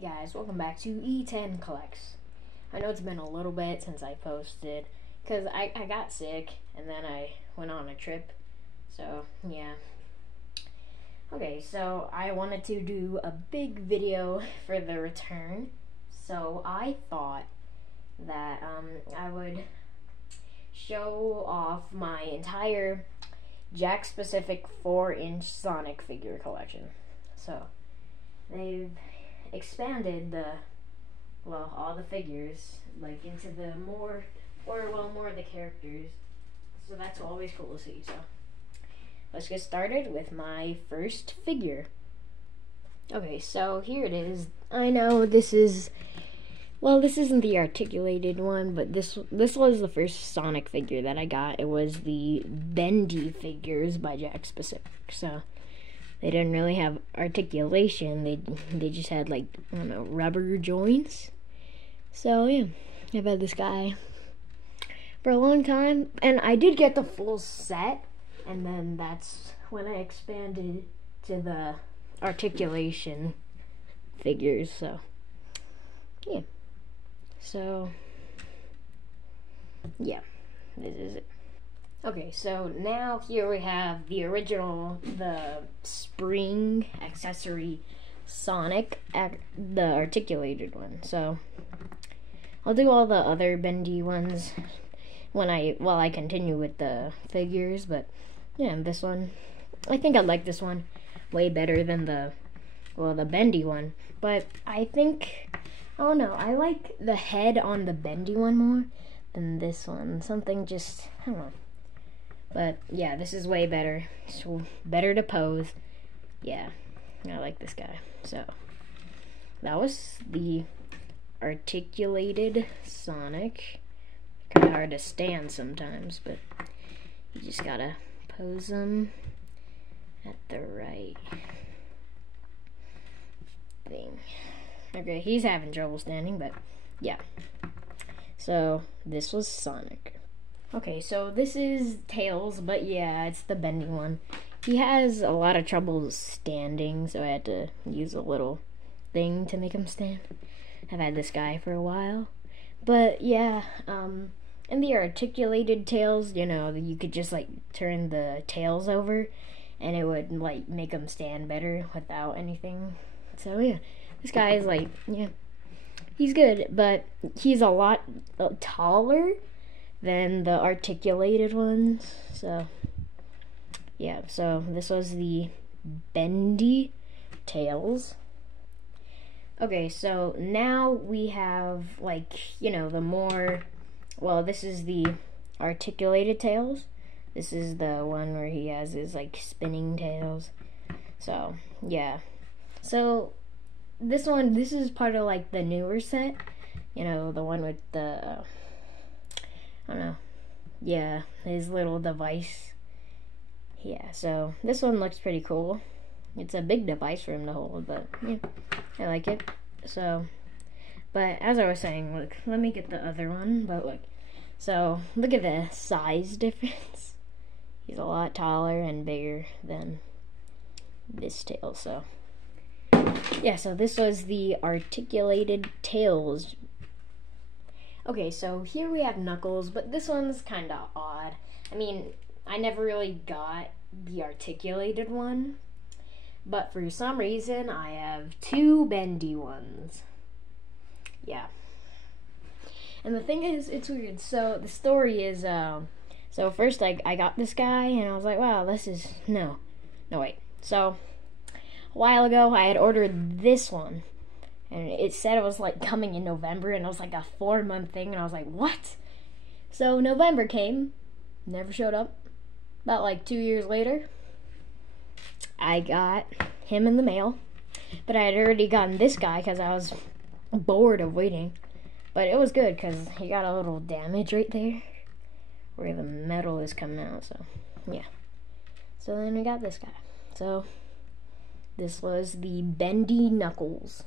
Guys, welcome back to E10 Collects. I know it's been a little bit since I posted because I got sick and then I went on a trip, so yeah. Okay, so I wanted to do a big video for the return, so I thought that I would show off my entire Jakks specific 4-inch Sonic figure collection. So they've expanded all the figures, like, into the more of the characters, so that's always cool to see. So let's get started with my first figure. Okay, so here it is. I know this isn't the articulated one, but this was the first Sonic figure that I got. It was the bendy figures by Jakks Specific, so they didn't really have articulation. They just had, like, I don't know, rubber joints. So yeah, I've had this guy for a long time, and I did get the full set, and then that's when I expanded to the articulation figures. So yeah, this is it. Okay, so now here we have the original, the spring accessory Sonic, the articulated one. So I'll do all the other bendy ones while I continue with the figures, but yeah, this one, I think I like this one way better than the bendy one. But I don't know, I like the head on the bendy one more than this one. Something just, I don't know. But yeah, this is way better. So better to pose. Yeah, I like this guy. So that was the articulated Sonic. Kind of hard to stand sometimes, but you just gotta pose them at the right thing. Okay, he's having trouble standing, but yeah. So this was Sonic. Okay, so this is Tails, but yeah, it's the bendy one. He has a lot of trouble standing, so I had to use a little thing to make him stand. I've had this guy for a while. But yeah, in the articulated Tails, you know, you could just, like, turn the tails over, and it would, like, make him stand better without anything. So yeah, this guy is, like, yeah, he's good, but he's a lot taller than the articulated ones. So yeah, so this was the bendy Tails. Okay, so now we have, like, you know, this is the articulated Tails. This is the one where he has his, like, spinning tails. So yeah, so this is part of, like, the newer set, you know, the one with the I don't know, yeah, his little device. Yeah, so this one looks pretty cool. It's a big device for him to hold, but yeah, I like it. So, but as I was saying, look, let me get the other one, but look, so look at the size difference. He's a lot taller and bigger than this tail. So yeah, so this was the articulated Tails. Okay, so here we have Knuckles, but this one's kind of odd. I mean, I never really got the articulated one, but for some reason I have two bendy ones. Yeah. And the thing is, it's weird. So the story is, so first I got this guy, and I was like, wow, this is, no wait. So a while ago I had ordered this one, and it said it was, like, coming in November, and it was, like, a 4-month thing, and I was like, what? So November came, never showed up. About, like, 2 years later, I got him in the mail, but I had already gotten this guy because I was bored of waiting. But it was good because he got a little damage right there where the metal is coming out, so yeah. So then we got this guy. So this was the bendy Knuckles.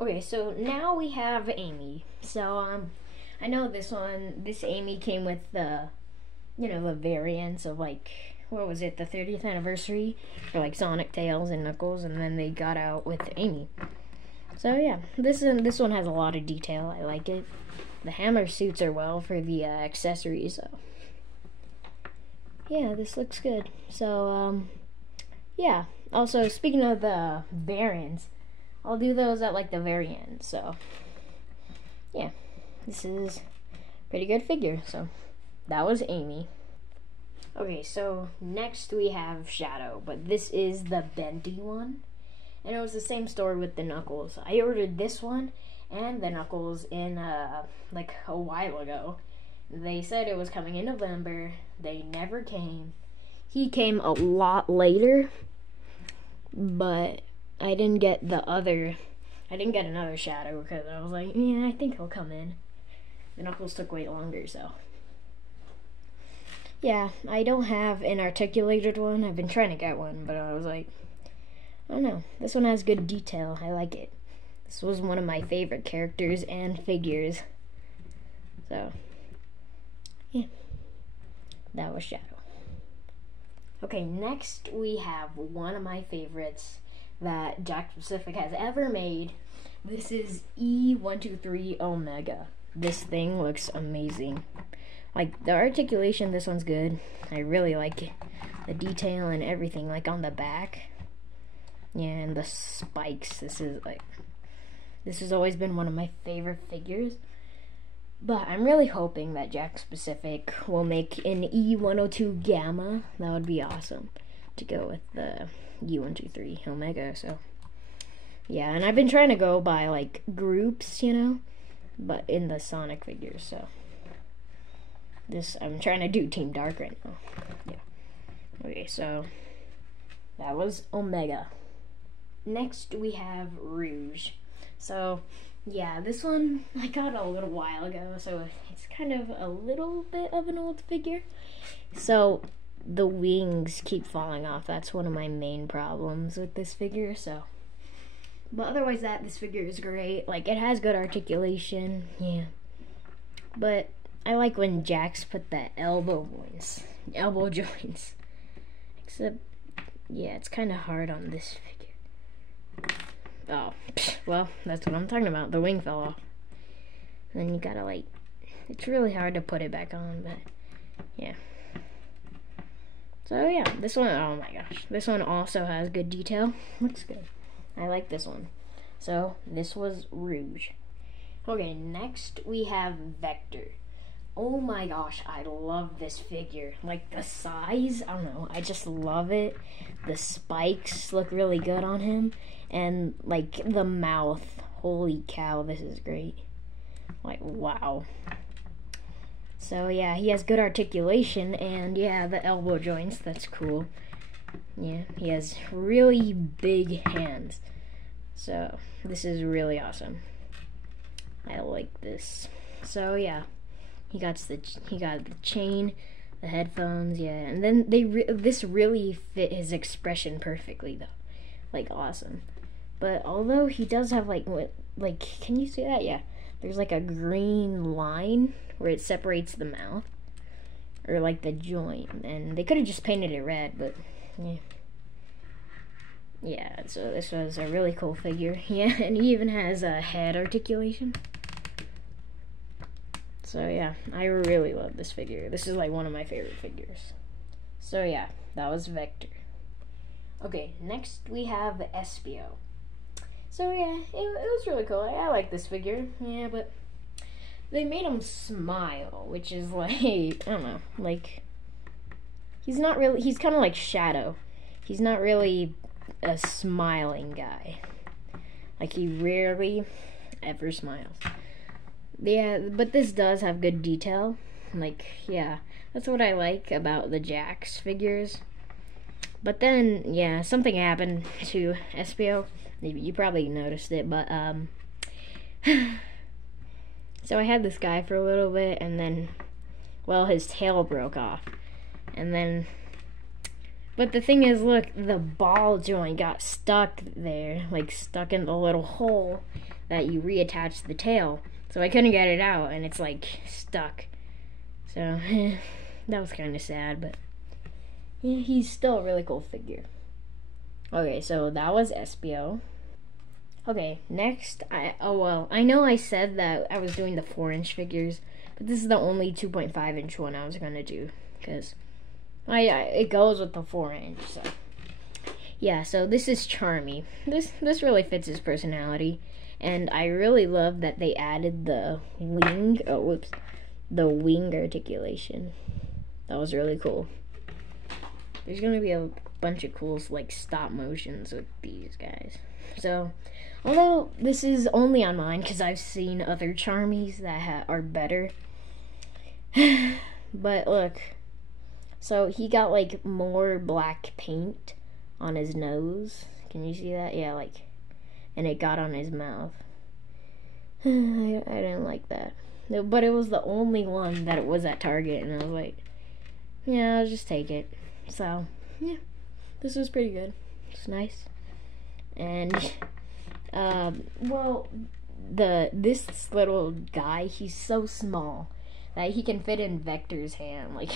Okay, so now we have Amy. So I know this Amy came with the, you know, the variants of, like, what was it, the 30th anniversary for, like, Sonic, Tails, and Knuckles, and then they got out with Amy. So yeah, this one has a lot of detail. I like it. The hammer suits her well for the accessories. So yeah, this looks good. So yeah. Also, speaking of the variants, I'll do those at like the very end. So yeah, this is a pretty good figure. So that was Amy. Okay, so next we have Shadow, but this is the bendy one. And it was the same story with the Knuckles. I ordered this one and the Knuckles in like a while ago. They said it was coming in November. They never came. He came a lot later, but I didn't get another Shadow because I was like, yeah, I think he'll come in. The Knuckles took way longer, so. Yeah, I don't have an articulated one. I've been trying to get one, but I was like, I don't know. This one has good detail. I like it. This was one of my favorite characters and figures. So, yeah. That was Shadow. Okay, next we have one of my favorites that Jakks Pacific has ever made. This is E123 Omega. This thing looks amazing. Like, the articulation, this one's good. I really like it. The detail and everything, like on the back. Yeah, and the spikes. This has always been one of my favorite figures. But I'm really hoping that Jakks Pacific will make an E102 Gamma. That would be awesome to go with the E123 Omega. So, yeah, and I've been trying to go by, like, groups, you know, but in the Sonic figures, so. I'm trying to do Team Dark right now. Yeah. Okay, so that was Omega. Next we have Rouge. So yeah, this one I got a little while ago, so it's kind of a little bit of an old figure. So the wings keep falling off. That's one of my main problems with this figure, so. But otherwise this figure is great. Like, it has good articulation, yeah. But I like when Jakks put the elbow joints. Except, yeah, it's kind of hard on this figure. Oh, well, that's what I'm talking about. The wing fell off. And then you gotta, like, it's really hard to put it back on, but, yeah. So, yeah, this one, oh my gosh. This one also has good detail. Looks good. I like this one. So, this was Rouge. Okay, next we have Vector. Oh my gosh, I love this figure. Like, the size, I don't know, I just love it. The spikes look really good on him. And, like, the mouth. Holy cow, this is great. Like, wow. So, yeah, he has good articulation. And, yeah, the elbow joints, that's cool. Yeah, he has really big hands. So, this is really awesome. I like this. So, yeah. He got the chain, the headphones, yeah, and then this really fit his expression perfectly though, like awesome. But although he does have like can you see that? Yeah, there's like a green line where it separates the mouth, or like the joint, and they could have just painted it red, but yeah. So this was a really cool figure, yeah, and he even has a head articulation. So yeah, I really love this figure. This is like one of my favorite figures. So yeah, that was Vector. Okay, next we have Espio. So yeah, it was really cool. I like this figure. Yeah, but they made him smile, which is like, I don't know, like, he's kind of like Shadow. He's not really a smiling guy. Like, he rarely ever smiles. Yeah, but this does have good detail. Like, yeah, that's what I like about the Jakks figures. But then, yeah, something happened to Espio. You probably noticed it, but, so I had this guy for a little bit, and then, well, his tail broke off. And then, but the thing is, look, the ball joint got stuck there, like, stuck in the little hole that you reattach the tail. So I couldn't get it out, and it's, like, stuck. So, that was kind of sad, but yeah, he's still a really cool figure. Okay, so that was Espio. Okay, next, I know I said that I was doing the 4-inch figures, but this is the only 2.5-inch one I was gonna do, because it goes with the 4-inch, so. Yeah, so this is Charmy. This really fits his personality, and I really love that they added the wing, the wing articulation. That was really cool. There's gonna be a bunch of cool, like, stop motions with these guys. So, although this is only on mine, because I've seen other Charmies that are better. But look, so he got, like, more black paint on his nose. Can you see that? Yeah, like, and it got on his mouth. I didn't like that. But it was the only one that it was at Target, and I was like, yeah, I'll just take it. So, yeah, this was pretty good. It's nice. And, well, this little guy, he's so small that he can fit in Vector's hand. Like,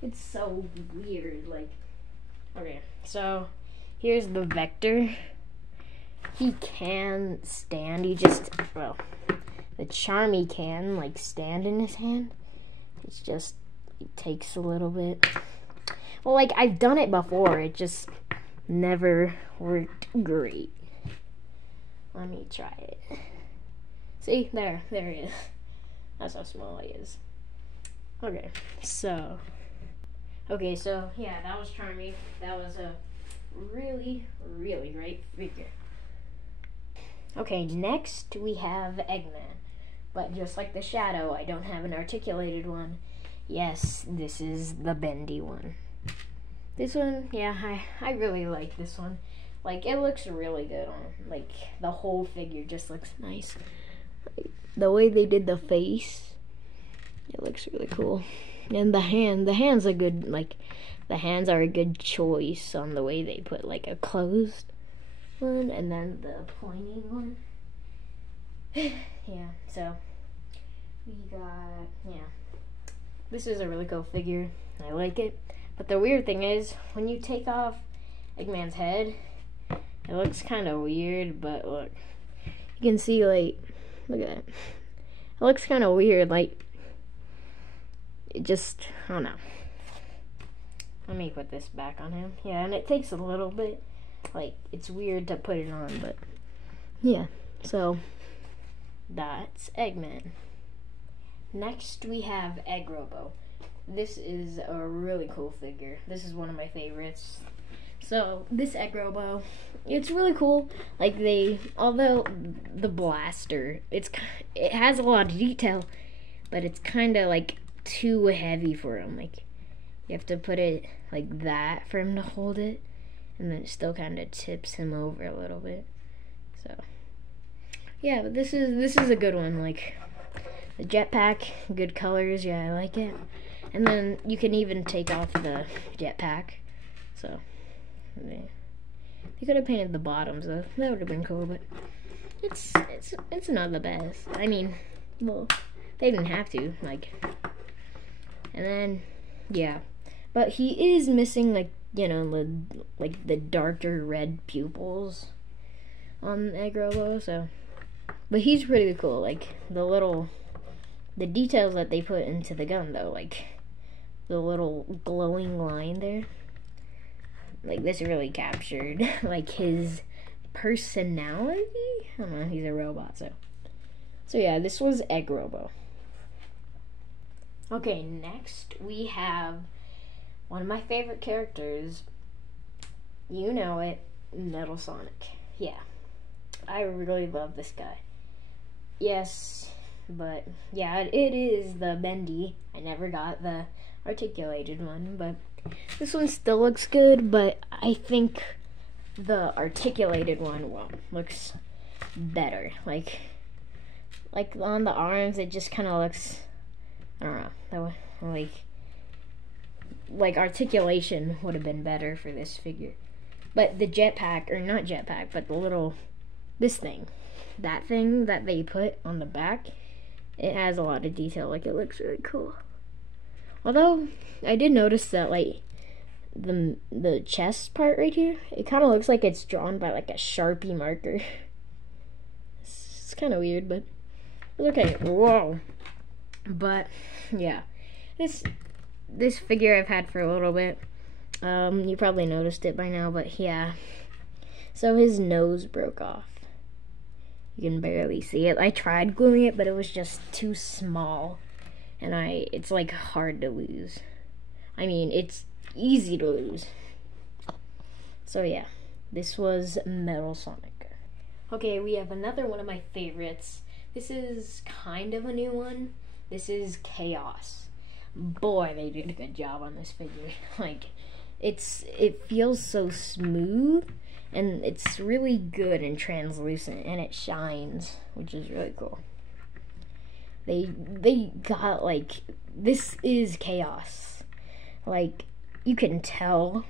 it's so weird. Like, okay, so here's the Vector. He can stand. The Charmy can, like, stand in his hand. It's just, it takes a little bit. Well, like, I've done it before. It just never worked great. Let me try it. See? There he is. That's how small he is. Okay, so yeah, that was Charmy. That was a really, really great figure. Okay, next we have Eggman. But just like the Shadow, I don't have an articulated one. Yes, this is the bendy one. This one, yeah, I really like this one. Like, it looks really good on him. Like, the whole figure just looks nice. Like, the way they did the face, it looks really cool. And the hands are good, like, the hands are a good choice on the way they put, like, a closed one and then the pointing one. Yeah, so we got, yeah. This is a really cool figure. I like it. But the weird thing is, when you take off Eggman's head, it looks kind of weird, but look. You can see, like, look at that. It looks kind of weird, like, it just, I don't know. Let me put this back on him. Yeah, and it takes a little bit. Like, it's weird to put it on, but, yeah. So, that's Eggman. Next, we have Egg Robo. This is a really cool figure. This is one of my favorites. So, this Egg Robo, it's really cool. Like, although the blaster, it has a lot of detail, but it's kind of, like, too heavy for him. Like, you have to put it like that for him to hold it, and then it still kind of tips him over a little bit. So, yeah, but this is a good one. Like, the jetpack, good colors, yeah, I like it. And then you can even take off the jetpack. So, they could have painted the bottoms though. That would have been cool, but it's not the best. I mean, well, they didn't have to, like. And then, yeah, but he is missing, like, you know, the darker red pupils on Egg Robo. So, but he's pretty cool. Like, the details that they put into the gun though, like the little glowing line there, like, this really captured like his personality. I don't know, he's a robot, so yeah, this was Egg Robo. Okay, next we have one of my favorite characters. You know it, Metal Sonic. Yeah, I really love this guy. Yes, but yeah, it is the bendy. I never got the articulated one, but this one still looks good, but I think the articulated one, well, looks better. Like on the arms, it just kind of looks, I don't know, like articulation would have been better for this figure. But the jetpack, or not jetpack, but the little, that thing that they put on the back, it has a lot of detail. Like, it looks really cool. Although, I did notice that, like, the chest part right here, it kind of looks like it's drawn by, like, a Sharpie marker. kind of weird, but it's okay. Whoa. But yeah, this figure I've had for a little bit. You probably noticed it by now, but yeah. So his nose broke off. You can barely see it. I tried gluing it, but it was just too small, and it's like hard to lose. I mean, it's easy to lose. So yeah, this was Metal Sonic. Okay, we have another one of my favorites. This is kind of a new one. This is Chaos. Boy, they did a good job on this figure. Like, it feels so smooth, and it's really good and translucent, and it shines, which is really cool. They got, like, this is Chaos. Like, you can tell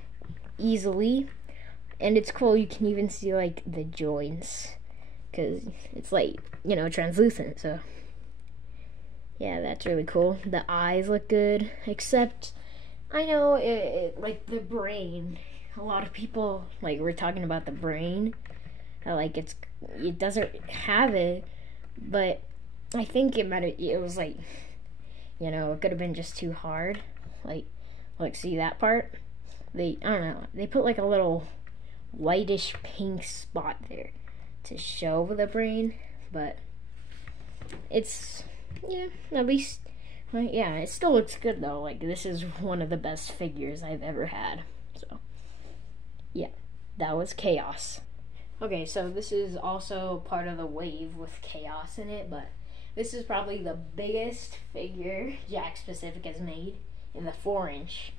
easily, and it's cool. You can even see, like, the joints, because it's, like, you know, translucent. So yeah, that's really cool. The eyes look good, except I know like the brain, a lot of people like were talking about the brain, like it doesn't have it, but I think it was like, you know, it could have been just too hard. Like see that part, I don't know, they put like a little whitish pink spot there to show the brain, but it's, yeah, at least, yeah, it still looks good though. Like, this is one of the best figures I've ever had. So yeah, that was Chaos. Okay, so this is also part of the wave with Chaos in it, but this is probably the biggest figure Jakks Pacific has made in the 4-inch.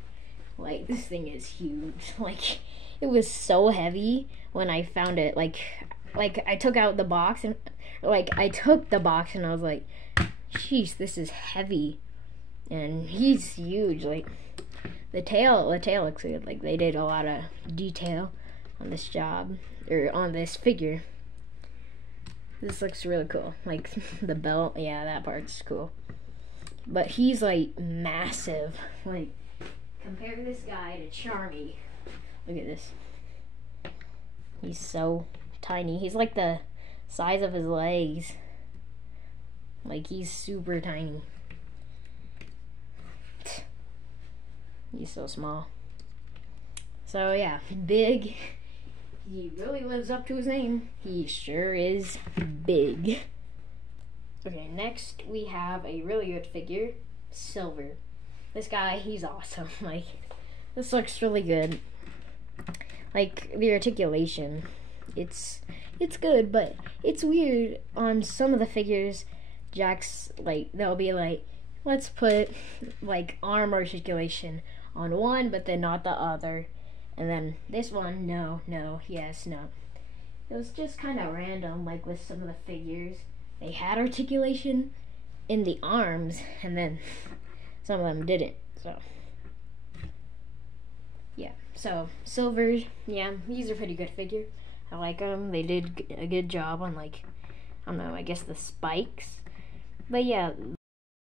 Like, this thing is huge. Like, it was so heavy when I found it. Like I took out the box, and I took the box and I was like, jeez, this is heavy. And he's huge. Like, the tail looks good. Like, they did a lot of detail on this job, or on this figure. This looks really cool. Like, the belt, yeah, that part's cool. But he's, like, massive. Like, compare this guy to Charmy. Look at this. He's so tiny. He's like the size of his legs. Like, he's super tiny. He's so small. So yeah, big. He really lives up to his name. He sure is big. Okay, next we have a really good figure, Silver. This guy, he's awesome. Like, this looks really good. Like, the articulation, it's good, but it's weird on some of the figures. Jakks, like, they'll be like, let's put like arm articulation on one, but then not the other. And then this one, no, yes, no. It was just kind of random, like with some of the figures. They had articulation in the arms, and then some of them didn't. So yeah, so Silver, yeah, he's a pretty good figure. I like them. They did a good job on, like, I don't know, I guess the spikes. But yeah,